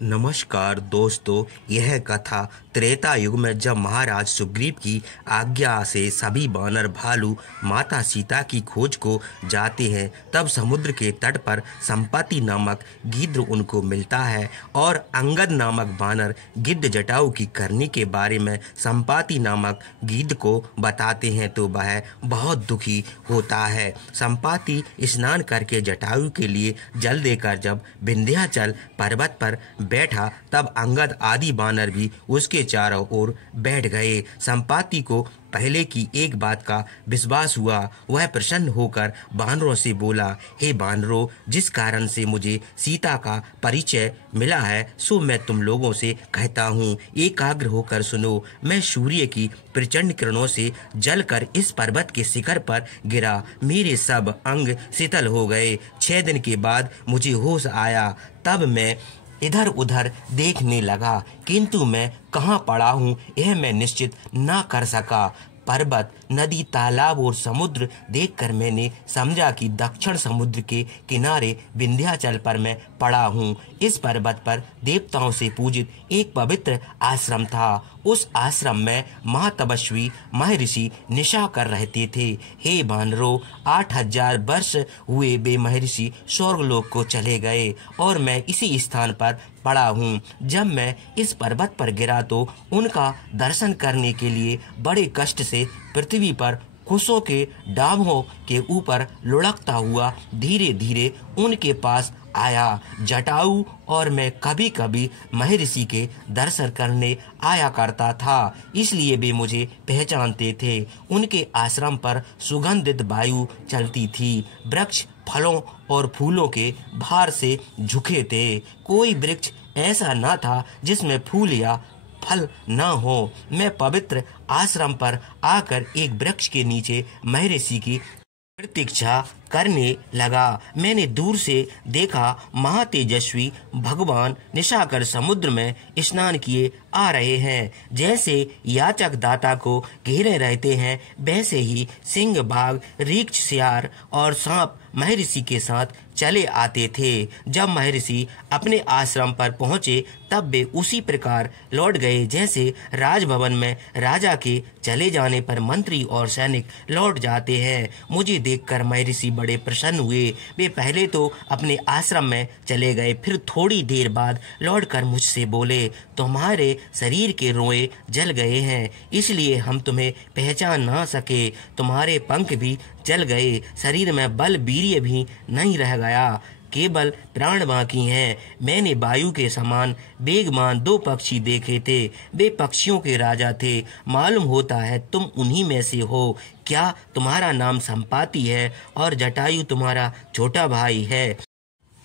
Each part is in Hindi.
नमस्कार दोस्तों। यह कथा त्रेता युग में जब महाराज सुग्रीव की आज्ञा से सभी वानर भालू माता सीता की खोज को जाते हैं, तब समुद्र के तट पर संपत्ति नामक गिद्ध उनको मिलता है और अंगद नामक वानर गिद्ध जटायु की करनी के बारे में संपत्ति नामक गिद्ध को बताते हैं तो वह बहुत दुखी होता है। संपत्ति स्नान करके जटायु के लिए जल देकर जब विंध्याचल पर्वत पर बैठा, तब अंगद आदि वानर भी उसके चारों ओर बैठ गए। संपाति को पहले की एक बात का विश्वास हुआ। वह प्रसन्न होकर वानरों से बोला, हे वानरों, जिस कारण से मुझे सीता का परिचय मिला है सो मैं तुम लोगों से कहता हूँ। एकाग्र होकर सुनो। मैं सूर्य की प्रचंड किरणों से जलकर इस पर्वत के शिखर पर गिरा। मेरे सब अंग शीतल हो गए। 6 दिन के बाद मुझे होश आया। तब मैं इधर उधर देखने लगा, किंतु मैं कहाँ पड़ा हूँ यह मैं निश्चित न कर सका। पर्वत, नदी, तालाब और समुद्र देखकर मैंने समझा कि दक्षिण समुद्र के किनारे विंध्याचल पर मैं पड़ा हूँ। इस पर्वत पर देवताओं से पूजित एक पवित्र आश्रम था। उस आश्रम में महातपस्वी महर्षि निशा कर रहते थे। हे वानरों, 8000 वर्ष हुए वे महर्षि स्वर्गलोक को चले गए और मैं इसी स्थान पर पड़ा हूँ। जब मैं इस पर्वत पर गिरा तो उनका दर्शन करने के लिए बड़े कष्ट से पृथ्वी पर कुशों के डाभों के ऊपर लुढ़कता हुआ धीरे धीरे उनके पास आया। जटायु और मैं कभी कभी महर्षि के दर्शन करने आया करता था, इसलिए वे मुझे पहचानते थे। उनके आश्रम पर सुगंधित वायु चलती थी। वृक्ष फलों और फूलों के भार से झुके थे। कोई वृक्ष ऐसा न था जिसमें फूल या फल न हो। मैं पवित्र आश्रम पर आकर एक वृक्ष के नीचे महर्षि की प्रतीक्षा करने लगा। मैंने दूर से देखा, महातेजस्वी भगवान निशाकर समुद्र में स्नान किए आ रहे हैं। जैसे याचक दाता को घेरे रहते हैं, वैसे ही सिंह, बाघ, रीछ, सियार और सांप महर्षि के साथ चले आते थे। जब महर्षि अपने आश्रम पर पहुंचे तब वे उसी प्रकार लौट गए जैसे राजभवन में राजा के चले जाने पर मंत्री और सैनिक लौट जाते हैं। मुझे देखकर महर्षि बड़े प्रसन्न हुए। वे पहले तो अपने आश्रम में चले गए, फिर थोड़ी देर बाद लौटकर मुझसे बोले, तुम्हारे शरीर के रोए जल गए हैं, इसलिए हम तुम्हें पहचान ना सके। तुम्हारे पंख भी जल गए, शरीर में बल वीर्य भी नहीं रह गया, केवल प्राण बाकी हैं। मैंने वायु के समान बेगमान 2 पक्षी देखे थे। वे पक्षियों के राजा थे। मालूम होता है तुम उन्हीं में से हो। क्या तुम्हारा नाम संपाति है और जटायु तुम्हारा छोटा भाई है?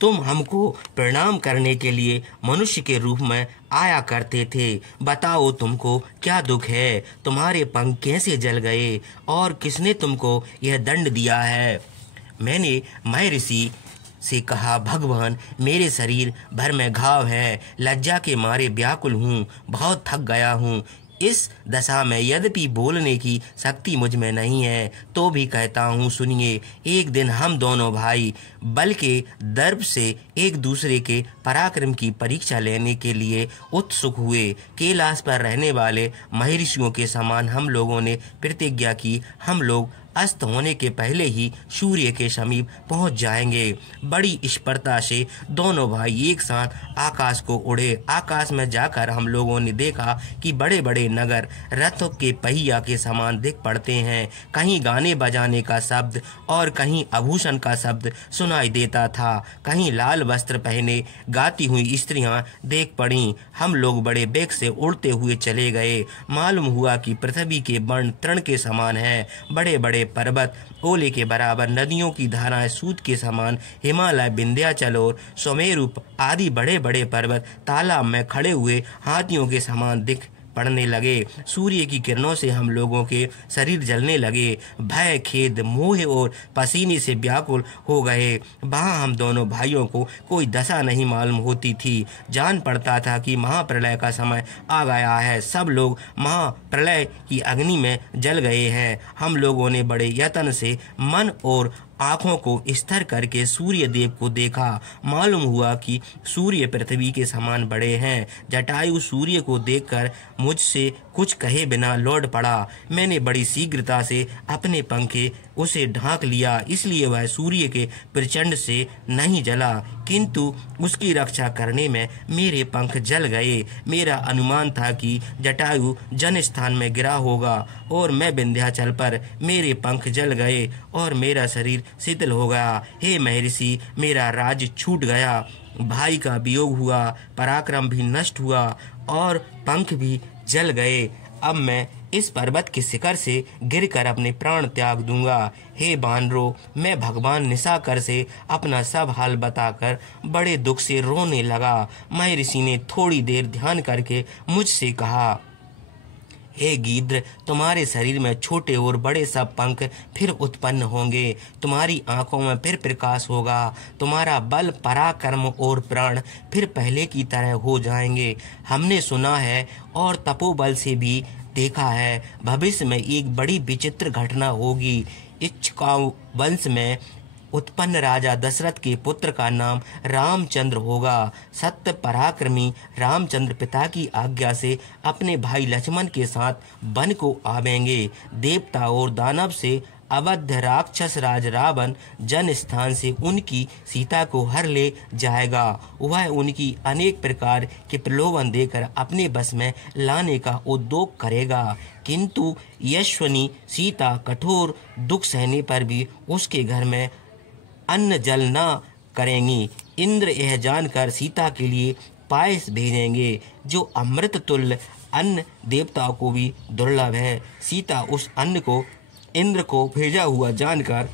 तुम हमको प्रणाम करने के लिए मनुष्य के रूप में आया करते थे। बताओ तुमको क्या दुख है? तुम्हारे पंख कैसे जल गए और किसने तुमको यह दंड दिया है? मैंने महर्षि से कहा, भगवान, मेरे शरीर भर में घाव है। लज्जा के मारे व्याकुल हूँ, बहुत थक गया हूँ। इस दशा में यद्यपि बोलने की शक्ति मुझ में नहीं है तो भी कहता हूँ, सुनिए। एक दिन हम दोनों भाई बल के दर्प से एक दूसरे के पराक्रम की परीक्षा लेने के लिए उत्सुक हुए। कैलाश पर रहने वाले महर्षियों के समान हम लोगों ने प्रतिज्ञा की, हम लोग अस्त होने के पहले ही सूर्य के समीप पहुंच जाएंगे। बड़ी स्पर्धा से दोनों भाई एक साथ आकाश को उड़े। आकाश में जाकर हम लोगों ने देखा कि बड़े बड़े नगर रथों के पहिया के समान दिख पड़ते हैं। कहीं गाने बजाने का शब्द और कहीं आभूषण का शब्द सुनाई देता था। कहीं लाल वस्त्र पहने गाती हुई स्त्रियां देख पड़ी। हम लोग बड़े वेग से उड़ते हुए चले गए। मालूम हुआ कि पृथ्वी के वर्ण तृण के समान है। बड़े बड़े पर्वत ओले के बराबर, नदियों की धाराएं सूत के समान, हिमालय, विंध्याचल और सुमेरु आदि बड़े बड़े पर्वत तालाब में खड़े हुए हाथियों के समान दिख पड़ने लगे। सूर्य की किरणों से हम लोगों के शरीर जलने लगे। भय, खेद, मोह और पसीने से व्याकुल हो गए। वहाँ हम दोनों भाइयों को कोई दशा नहीं मालूम होती थी। जान पड़ता था कि महाप्रलय का समय आ गया है। सब लोग महाप्रलय की अग्नि में जल गए हैं। हम लोगों ने बड़े यत्न से मन और आंखों को स्थिर करके सूर्य देव को देखा। मालूम हुआ कि सूर्य पृथ्वी के समान बड़े हैं। जटायु सूर्य को देखकर मुझसे कुछ कहे बिना लौट पड़ा। मैंने बड़ी शीघ्रता से अपने पंखे उसे ढांक लिया, इसलिए वह सूर्य के प्रचंड से नहीं जला, किंतु उसकी रक्षा करने में मेरे पंख जल गए। मेरा अनुमान था कि जटायु जन स्थान में गिरा होगा और मैं विंध्याचल पर। मेरे पंख जल गए और मेरा शरीर शिथिल हो गया। हे महर्षि, मेरा राज्य छूट गया, भाई का वियोग हुआ, पराक्रम भी नष्ट हुआ और पंख भी जल गए। अब मैं इस पर्वत के शिखर से गिरकर अपने प्राण त्याग दूंगा। हे बानरों, मैं भगवान निशाकर से अपना सब हाल बताकर बड़े दुख से रोने लगा। महर्षि ने थोड़ी देर ध्यान करके मुझसे कहा, हे गीद्र, तुम्हारे शरीर में छोटे और बड़े सब पंख फिर उत्पन्न होंगे, तुम्हारी आंखों में फिर प्रकाश होगा, तुम्हारा बल, पराक्रम और प्राण फिर पहले की तरह हो जाएंगे। हमने सुना है और तपोबल से भी देखा है, भविष्य में एक बड़ी विचित्र घटना होगी। इक्ष्वाकु वंश में उत्पन्न राजा दशरथ के पुत्र का नाम रामचंद्र होगा। सत्य पराक्रमी रामचंद्र पिता की आज्ञा से अपने भाई लक्ष्मण के साथ वन को आवेंगे। देवता और दानव से अवध राक्षस राज रावण जन स्थान से उनकी सीता को हर ले जाएगा। वह उनकी अनेक प्रकार के प्रलोभन देकर अपने बस में लाने का उद्योग करेगा, किंतु यशस्विनी सीता कठोर दुख सहने पर भी उसके घर में अन्न जल न करेंगी। इंद्र यह जानकर सीता के लिए पायस भेजेंगे, जो अमृत तुल्य अन्न देवताओं को भी दुर्लभ है। सीता उस अन्न को इंद्र को भेजा हुआ जानकर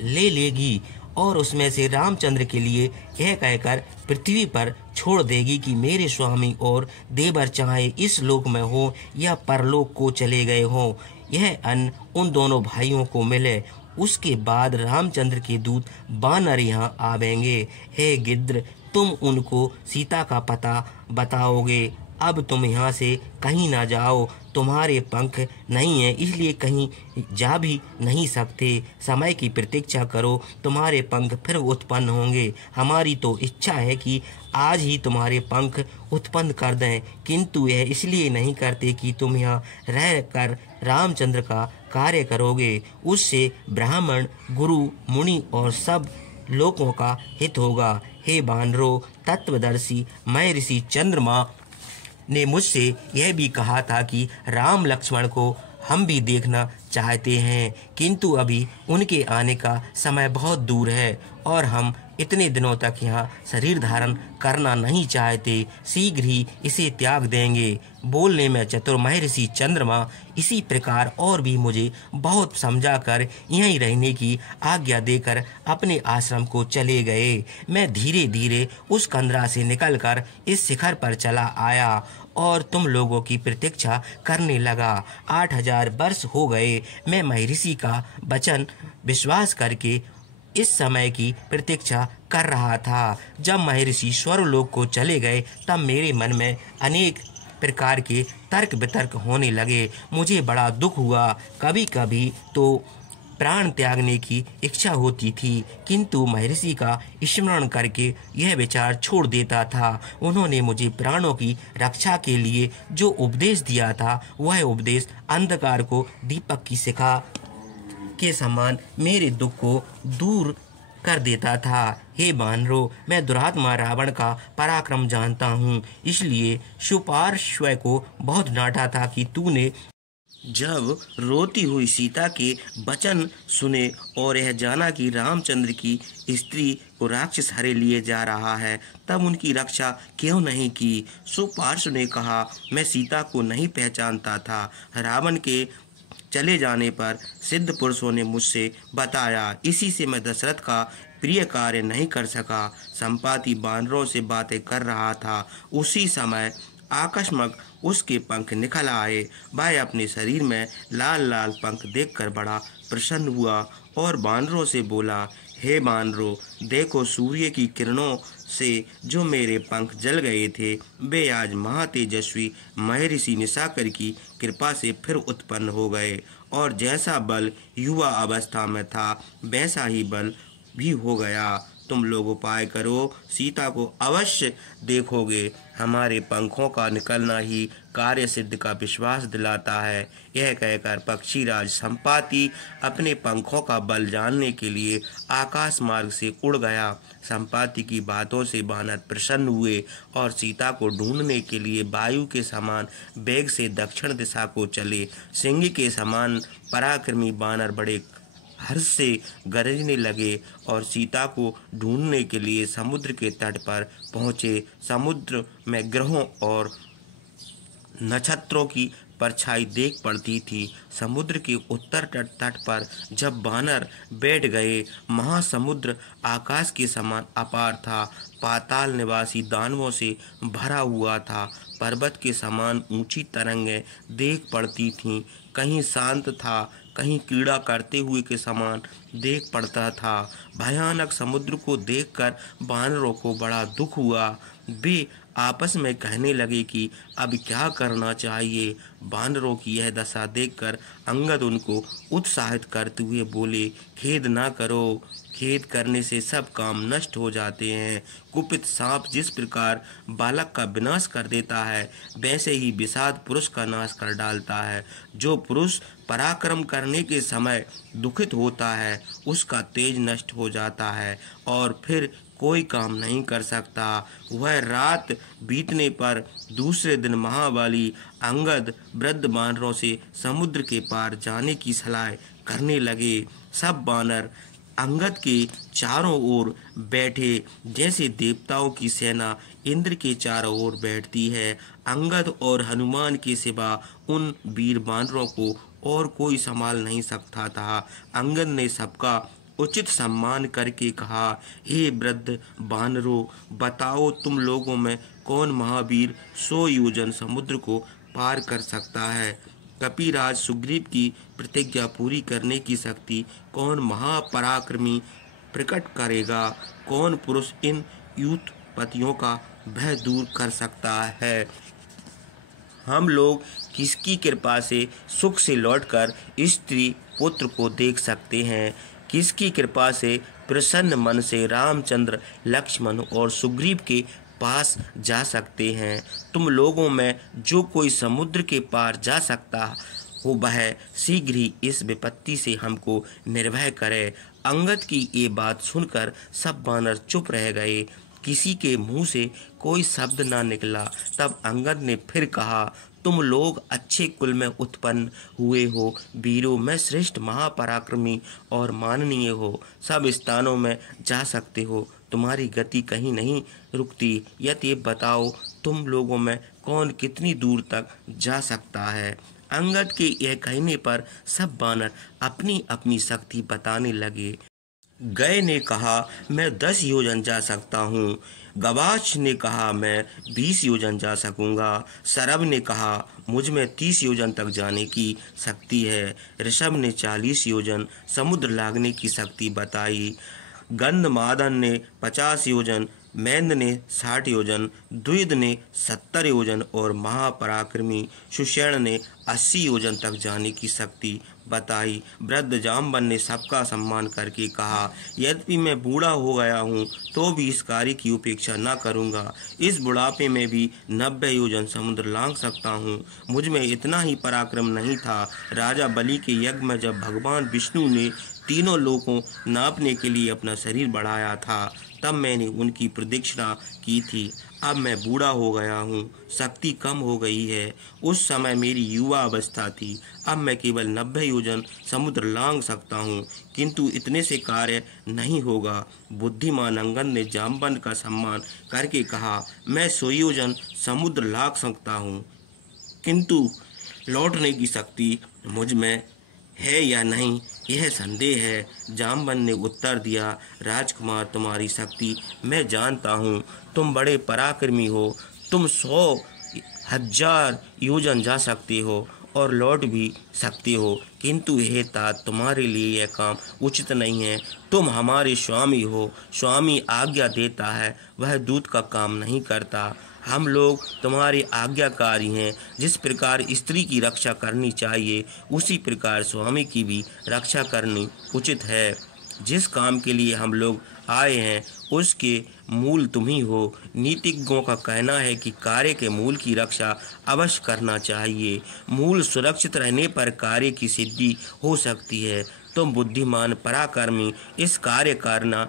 ले लेगी और उसमें से रामचंद्र के लिए यह कहकर पृथ्वी पर छोड़ देगी कि मेरे स्वामी और देवर चाहे इस लोक में हो या परलोक को चले गए हों, यह अन्न उन दोनों भाइयों को मिले। उसके बाद रामचंद्र के दूत बानर यहाँ आवेंगे। हे गिद्र, तुम उनको सीता का पता बताओगे। अब तुम यहाँ से कहीं ना जाओ, तुम्हारे पंख नहीं हैं, इसलिए कहीं जा भी नहीं सकते। समय की प्रतीक्षा करो, तुम्हारे पंख फिर उत्पन्न होंगे। हमारी तो इच्छा है कि आज ही तुम्हारे पंख उत्पन्न कर दें, किंतु यह इसलिए नहीं करते कि तुम यहाँ रह कर रामचंद्र का कार्य करोगे। उससे ब्राह्मण, गुरु, मुनि और सब लोगों का हित होगा। हे बानरों, तत्वदर्शी महर्षि चंद्रमा ने मुझसे यह भी कहा था कि राम लक्ष्मण को हम भी देखना चाहते हैं, किंतु अभी उनके आने का समय बहुत दूर है और हम इतने दिनों तक यहाँ शरीर धारण करना नहीं चाहते, शीघ्र ही इसे त्याग देंगे। बोलने में चतुर महर्षि चंद्रमा इसी प्रकार और भी मुझे बहुत समझाकर यहीं रहने की आज्ञा देकर अपने आश्रम को चले गए। मैं धीरे धीरे उस कंदरा से निकलकर इस शिखर पर चला आया और तुम लोगों की प्रतीक्षा करने लगा। 8000 वर्ष हो गए। मैं महर्षि का वचन विश्वास करके इस समय की प्रतीक्षा कर रहा था। जब महर्षि स्वर्गलोक को चले गए तब मेरे मन में अनेक प्रकार के तर्क वितर्क होने लगे। मुझे बड़ा दुख हुआ। कभी कभी तो प्राण त्यागने की इच्छा होती थी, किंतु महर्षि का स्मरण करके यह विचार छोड़ देता था। उन्होंने मुझे प्राणों की रक्षा के लिए जो उपदेश दिया था, वह उपदेश अंधकार को दीपक की शिखा के समान मेरे दुख को दूर कर देता था। हे बानरों, मैं दुरात्मा रावण का पराक्रम जानता हूँ, इसलिए शुपार्श्व को बहुत डांटा था कि तूने जब रोती हुई सीता के वचन सुने और यह जाना कि रामचंद्र की स्त्री को राक्षस हरे लिए जा रहा है, तब उनकी रक्षा क्यों नहीं की। सुपार्श्व ने कहा, मैं सीता को नहीं पहचानता था। रावण के चले जाने पर सिद्ध पुरुषों ने मुझसे बताया, इसी से मैं दशरथ का प्रिय कार्य नहीं कर सका। संपाति बानरों से बातें कर रहा था, उसी समय आकस्मक उसके पंख निकल आए। वह अपने शरीर में लाल लाल पंख देखकर बड़ा प्रसन्न हुआ और बानरों से बोला, हे बानरों, देखो सूर्य की किरणों से जो मेरे पंख जल गए थे वे आज महातेजस्वी महर्षि निशाकर की कृपा से फिर उत्पन्न हो गए, और जैसा बल युवा अवस्था में था वैसा ही बल भी हो गया। तुम लोग उपाय करो, सीता को अवश्य देखोगे। हमारे पंखों का निकलना ही कार्य सिद्ध का विश्वास दिलाता है। यह कहकर पक्षीराज संपाति अपने पंखों का बल जानने के लिए आकाश मार्ग से उड़ गया। संपाति की बातों से वानर प्रसन्न हुए और सीता को ढूंढने के लिए वायु के समान वेग से दक्षिण दिशा को चले। सिंह के समान पराक्रमी वानर बड़े हर्ष से गरजने लगे और सीता को ढूंढने के लिए समुद्र के तट पर पहुँचे। समुद्र में ग्रहों और नक्षत्रों की परछाई देख पड़ती थी। समुद्र के उत्तर तट पर जब वानर बैठ गए, महासमुद्र आकाश के समान अपार था, पाताल निवासी दानवों से भरा हुआ था। पर्वत के समान ऊंची तरंगें देख पड़ती थीं। कहीं शांत था, कहीं क्रीड़ा करते हुए के समान देख पड़ता था। भयानक समुद्र को देखकर वानरों को बड़ा दुख हुआ। वे आपस में कहने लगे कि अब क्या करना चाहिए। वानरों की यह दशा देखकर अंगद उनको उत्साहित करते हुए बोले, खेद ना करो, खेद करने से सब काम नष्ट हो जाते हैं। कुपित सांप जिस प्रकार बालक का विनाश कर देता है, वैसे ही विषाद पुरुष का नाश कर डालता है। जो पुरुष पराक्रम करने के समय दुखित होता है, उसका तेज नष्ट हो जाता है और फिर कोई काम नहीं कर सकता। वह रात बीतने पर दूसरे दिन महाबली अंगद वृद्ध वानरों से समुद्र के पार जाने की सलाह करने लगे। सब वानर अंगद के चारों ओर बैठे, जैसे देवताओं की सेना इंद्र के चारों ओर बैठती है। अंगद और हनुमान के सिवा उन वीर वानरों को और कोई संभाल नहीं सकता था। अंगद ने सबका उचित सम्मान करके कहा, हे वृद्ध वानरों, बताओ तुम लोगों में कौन महावीर 100 योजन समुद्र को पार कर सकता है। कपिराज सुग्रीव की प्रतिज्ञा पूरी करने की शक्ति कौन महापराक्रमी प्रकट करेगा। कौन पुरुष इन यूथपतियों का भय दूर कर सकता है। हम लोग किसकी कृपा से सुख से लौटकर स्त्री पुत्र को देख सकते हैं। किसकी कृपा से प्रसन्न मन से रामचंद्र, लक्ष्मण और सुग्रीव के पास जा सकते हैं। तुम लोगों में जो कोई समुद्र के पार जा सकता हो, वह शीघ्र ही इस विपत्ति से हमको निर्भय करे। अंगद की ये बात सुनकर सब वानर चुप रह गए। किसी के मुंह से कोई शब्द ना निकला। तब अंगद ने फिर कहा, तुम लोग अच्छे कुल में उत्पन्न हुए हो, वीरों में श्रेष्ठ, महापराक्रमी और माननीय हो, सब स्थानों में जा सकते हो, तुम्हारी गति कहीं नहीं रुकती। ये बताओ तुम लोगों में कौन कितनी दूर तक जा सकता है। अंगद के यह कहने पर सब वानर अपनी अपनी शक्ति बताने लगे। गय ने कहा, मैं 10 योजन जा सकता हूँ। गवाक्ष ने कहा, मैं 20 योजन जा सकूँगा। सरभ ने कहा, मुझ में 30 योजन तक जाने की शक्ति है। ऋषभ ने 40 योजन समुद्र लागने की शक्ति बताई। गंधमादन ने 50 योजन, मैंद ने 60 योजन, द्विद ने 70 योजन और महापराक्रमी सुषेण ने 80 योजन तक जाने की शक्ति बताई। वृद्ध जाम्बन ने सबका सम्मान करके कहा, यद्यपि मैं बूढ़ा हो गया हूँ तो भी इस कार्य की उपेक्षा न करूँगा। इस बुढ़ापे में भी 90 योजन समुद्र लांघ सकता हूँ। मुझ में इतना ही पराक्रम नहीं था। राजा बलि के यज्ञ में जब भगवान विष्णु ने तीनों लोगों नापने के लिए अपना शरीर बढ़ाया था, तब मैंने उनकी प्रदक्षिणा की थी। अब मैं बूढ़ा हो गया हूँ, शक्ति कम हो गई है। उस समय मेरी युवा अवस्था थी। अब मैं केवल 90 योजन समुद्र लांघ सकता हूँ, किंतु इतने से कार्य नहीं होगा। बुद्धिमान अंगद ने जाम्बन का सम्मान करके कहा, मैं 100 योजन समुद्र लांघ सकता हूँ, किंतु लौटने की शक्ति मुझ में है या नहीं, यह संदेह है। जाम्बन ने उत्तर दिया, राजकुमार, तुम्हारी शक्ति मैं जानता हूँ। तुम बड़े पराक्रमी हो। तुम 100,000 योजन जा सकते हो और लौट भी सकते हो, किंतु हे तात, तुम्हारे लिए यह काम उचित नहीं है। तुम हमारे स्वामी हो, स्वामी आज्ञा देता है, वह दूत का काम नहीं करता। हम लोग तुम्हारे आज्ञाकारी हैं। जिस प्रकार स्त्री की रक्षा करनी चाहिए, उसी प्रकार स्वामी की भी रक्षा करनी उचित है। जिस काम के लिए हम लोग आए हैं, उसके मूल तुम ही हो। नीतिज्ञों का कहना है कि कार्य के मूल की रक्षा अवश्य करना चाहिए। मूल सुरक्षित रहने पर कार्य की सिद्धि हो सकती है। तुम बुद्धिमान पराक्रमी इस कार्य करना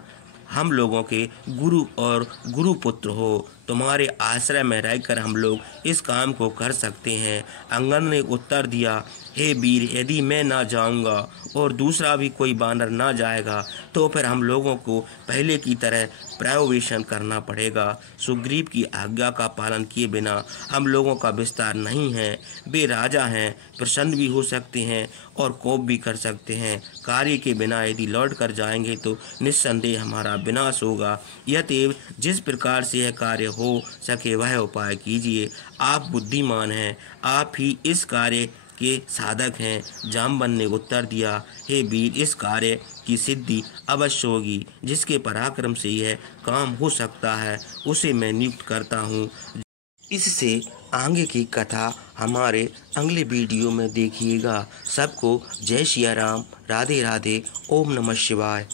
हम लोगों के गुरु और गुरुपुत्र हो। तुम्हारे आश्रय में रहकर हम लोग इस काम को कर सकते हैं। अंगद ने उत्तर दिया, हे वीर, यदि मैं ना जाऊंगा और दूसरा भी कोई बानर ना जाएगा, तो फिर हम लोगों को पहले की तरह प्रवेशन करना पड़ेगा। सुग्रीव की आज्ञा का पालन किए बिना हम लोगों का विस्तार नहीं है। वे राजा हैं, प्रसन्न भी हो सकते हैं और कोप भी कर सकते हैं। कार्य के बिना यदि लौट कर जाएंगे तो निस्संदेह हमारा विनाश होगा। अतएव जिस प्रकार से यह कार्य हो सके वह उपाय कीजिए। आप बुद्धिमान हैं, आप ही इस कार्य के साधक हैं। जामवन ने उत्तर दिया, हे वीर, इस कार्य की सिद्धि अवश्य होगी। जिसके पराक्रम से यह काम हो सकता है, उसे मैं नियुक्त करता हूँ। इससे आगे की कथा हमारे अगले वीडियो में देखिएगा। सबको जय सिया राम, राधे राधे, ओम नमः शिवाय।